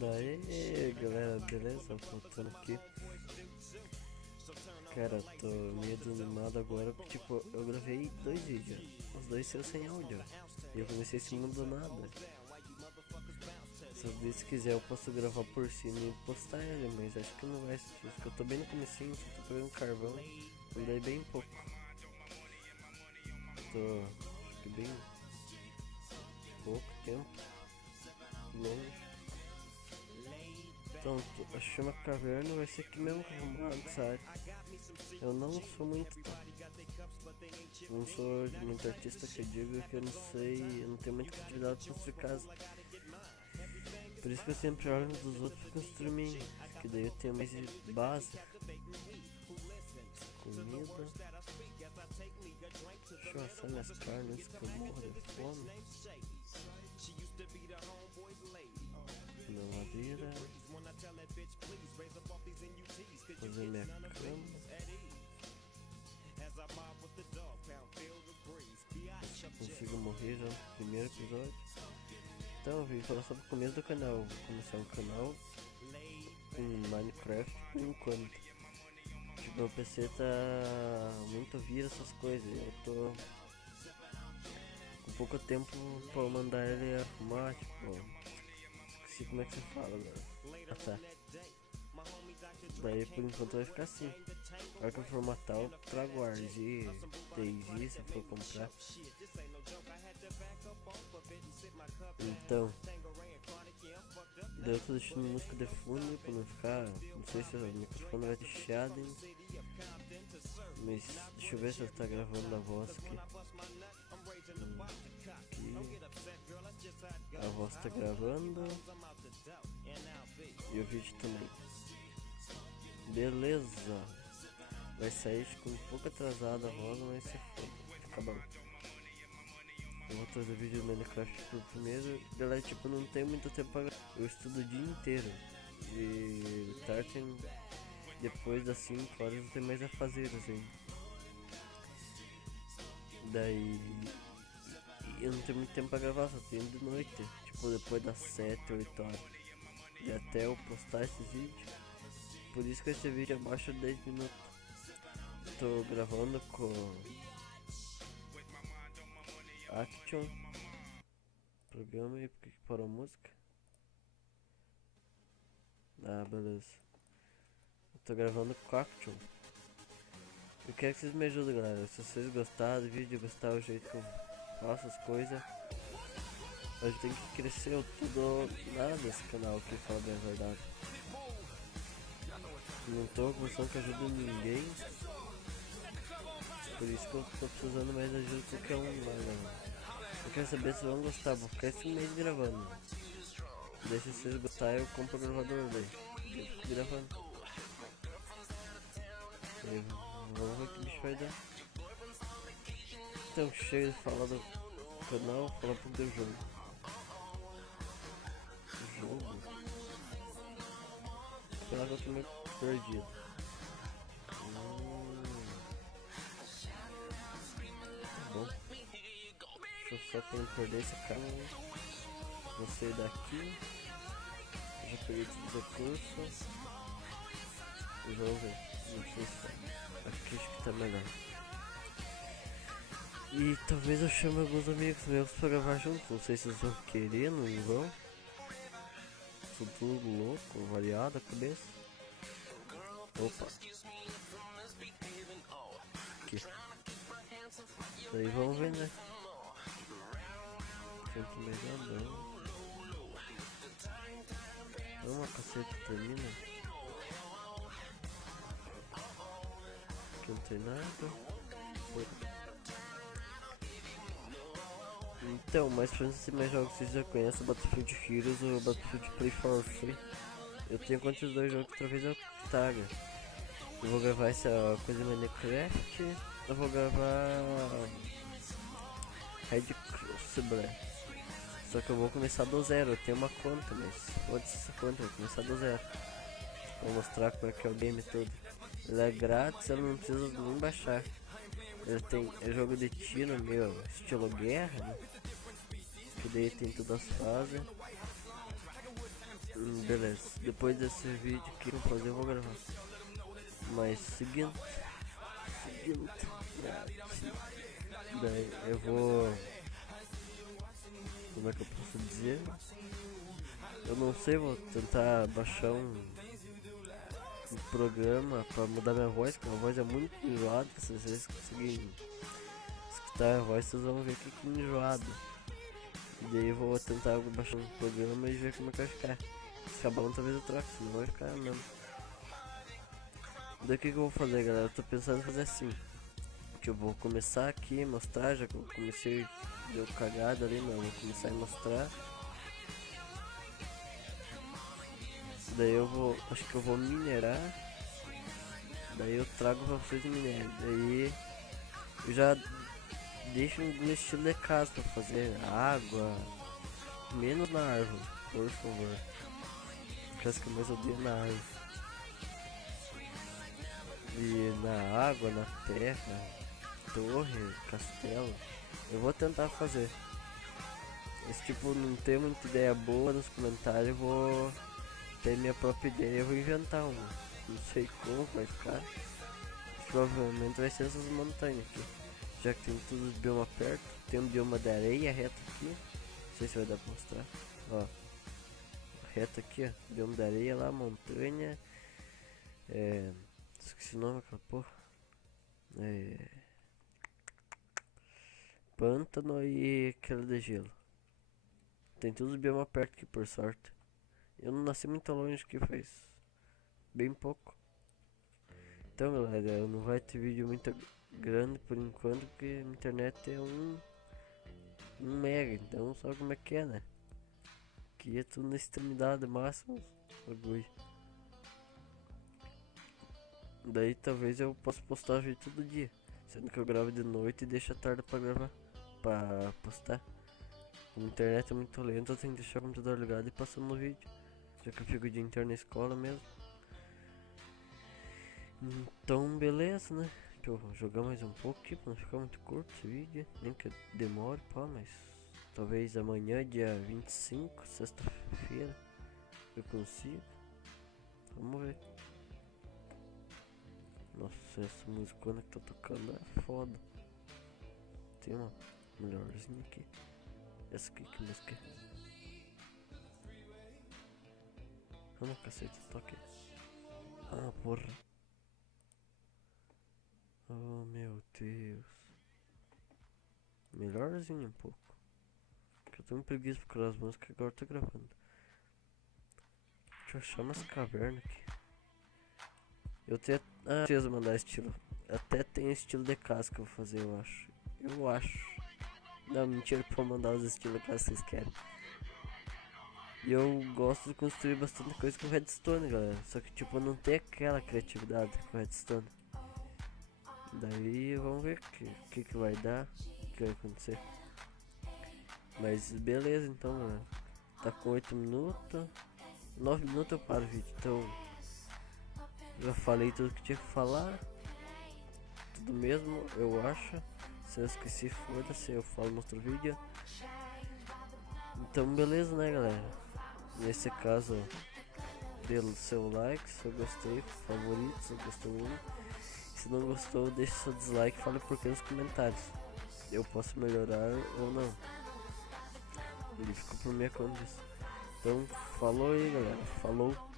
Daí galera, beleza? Voltando aqui. Cara, tô meio desanimado agora porque tipo, eu gravei 2 vídeos. Os dois saiu sem áudio. E eu comecei esse mundo do nada. Se quiser eu posso gravar por cima e postar ele, mas acho que não vai ser isso, porque eu tô bem no comecinho, só tô pegando carvão. Andei bem pouco. Tô acho que bem pouco tempo. Longe. Então, a chama caverna vai ser aqui mesmo arrumado, sabe? Eu não sou muito. Não sou muito artista que eu digo que eu não sei, eu não tenho muita criatividade pra construir casa. Por isso que eu sempre olho nos dos outros pra construir minha, que daí eu tenho mais de base. Comida. Deixa eu assar minhas carnes que eu morro de fome. Geladeira. Fazer minha cama. Consigo morrer já no primeiro episódio. Então eu vim falar sobre o começo do canal. Vou começar um canal em Minecraft por enquanto. Tipo, meu PC tá muito vira essas coisas. Eu tô com pouco tempo pra mandar ele arrumar, tipo. Esqueci como é que se fala agora. Ah tá. Daí por enquanto vai ficar assim. Na hora que eu formatar eu trago RG, DayZ se for comprar. Então, daí eu tô deixando música de fundo pra não ficar. Não sei se o microfone vai ter chiado, hein? Mas deixa eu ver se eu tá gravando a voz aqui. A voz tá gravando. E o vídeo também. Beleza. Vai sair com um pouco atrasada a voz, mas se for, fica bom. Eu vou trazer vídeo do Minecraft pro primeiro. Galera, tipo, não tem muito tempo pra gravar. Eu estudo o dia inteiro. De tarde, depois das 5 horas não tem mais a fazer assim. Daí eu não tenho muito tempo pra gravar, só tenho de noite. Tipo, depois das 7, 8 horas. E até eu postar esses vídeos. Por isso que esse vídeo é abaixo de 10 minutos. Tô gravando com Action. Programa aí, porque parou a música? Ah, beleza. Eu tô gravando com Action. Eu quero que vocês me ajudem, galera. Se vocês gostaram do vídeo, gostaram do jeito que eu faço as coisas, a gente tem que crescer. Eu tô nada nesse canal aqui, fala bem a verdade. Não tô começando com ajuda de ninguém. Por isso que eu tô precisando mais de ajuda do que um lá, galera. Eu quero saber se vão gostar, vou ficar esse mês gravando. Daí se vocês gostarem eu compro o gravador daí. Eu fico gravando. E vamos ver que bicho vai dar. Então chega de falar do canal, falar um pouco do jogo. Será que eu tô meio perdido? Tá bom. Deixa eu só perder esse cara. Vou sair daqui. Já peguei todos os recursos. E vamos ver. Não sei se acho que tá melhor. E talvez eu chame alguns amigos meus pra gravar junto. Não sei se eles vão querer, não vão. Sou tudo louco, variado a cabeça. Opa. Aqui. Daí vamos ver, né? Sempre melhor não. Uma cacete termina. Aqui não tem nada. Então, mas pra ser mais jogos vocês já conhecem Battlefield Heroes ou Battlefield Play for Free. Eu tenho quantos dois jogos que talvez eu traga. Eu vou gravar essa coisa de Minecraft. Eu vou gravar Red Crucible. Só que eu vou começar do zero. Eu tenho uma conta, mas pode ser essa conta, eu vou começar do zero. Vou mostrar como é que é o game todo. Ele é grátis, eu não preciso nem baixar. Ele tem jogo de tiro meu, estilo guerra, né? Que daí tem todas as fases. beleza. Depois desse vídeo que eu vou fazer, eu vou gravar. Mas seguinte. Daí eu vou. Como é que eu posso dizer? Eu não sei, vou tentar baixar um programa pra mudar minha voz, porque a voz é muito enjoada. Se vocês conseguirem escutar a voz, vocês vão ver que é enjoado. E daí eu vou tentar baixar um programa e ver como é que vai ficar. Se ficar bom, talvez eu troque, senão vai ficar mesmo. Daí o que eu vou fazer, galera? Eu tô pensando em fazer assim. Que eu vou começar aqui, mostrar, já que eu comecei, deu cagada ali, mas eu vou começar a mostrar. Daí eu vou, acho que eu vou minerar. Daí eu trago pra vocês minério. Daí eu já deixo um estilo de casa pra fazer água. Menos na árvore, por favor. Porque que eu mais odeio na árvore. E na água, na terra, torre, castelo. Eu vou tentar fazer. Mas tipo, não tem muita ideia boa nos comentários, eu vou ter minha própria ideia, eu vou inventar uma. Não sei como vai ficar. Provavelmente vai ser essas montanhas aqui. Já que tem tudo os biomas perto. Tem um bioma de areia reto aqui. Não sei se vai dar pra mostrar. Ó. Reto aqui, ó. Bioma de areia lá, montanha. Esqueci o nome daquela porra. Pântano e aquele de gelo. Tem todos os biomas perto aqui, por sorte. Eu não nasci muito longe aqui, faz bem pouco. Então, galera, não vai ter vídeo muito grande por enquanto, porque a internet é um mega, então sabe como é que é, né? Que é tudo na extremidade máxima, bagulho. Daí talvez eu possa postar vídeo todo dia, sendo que eu gravo de noite e deixo a tarde pra gravar, pra postar. A internet é muito lenta, eu tenho que deixar o computador ligado e passando no vídeo, já que eu fico o dia inteiro na escola mesmo. Então beleza, né? Deixa eu jogar mais um pouco aqui pra não ficar muito curto esse vídeo. Nem que demore, pá, mas talvez amanhã, dia 25, sexta-feira, eu consiga. Vamos ver. Nossa, essa musicona que tá tocando é foda. Tem uma melhorzinha aqui. Essa aqui, que música é? Vamos, cacete, toque. Ah, porra. Oh, meu Deus. Melhorzinho um pouco. Porque eu tô com preguiça por causa das músicas, agora eu tô gravando. Deixa eu achar umas cavernas aqui. Eu tenho certeza de mandar estilo. Até tem estilo de casa que eu vou fazer, eu acho. Eu acho. Não, mentira, pra mandar os estilos que vocês querem. E eu gosto de construir bastante coisa com redstone, galera. Só que tipo, não tem aquela criatividade com redstone. Daí vamos ver o que vai dar, o que vai acontecer. Mas beleza então, galera. Tá com 8 minutos. 9 minutos eu paro o vídeo, então já falei tudo que tinha que falar. Tudo mesmo, eu acho. Se eu esqueci, foda-se, eu falo no outro vídeo. Então beleza, né, galera? Nesse caso, dê o seu like se eu gostei, favorito se eu gostou muito. Se não gostou, deixe seu dislike e fale por que nos comentários. Eu posso melhorar ou não. Ele ficou por minha conta disso. Então, falou aí, galera. Falou.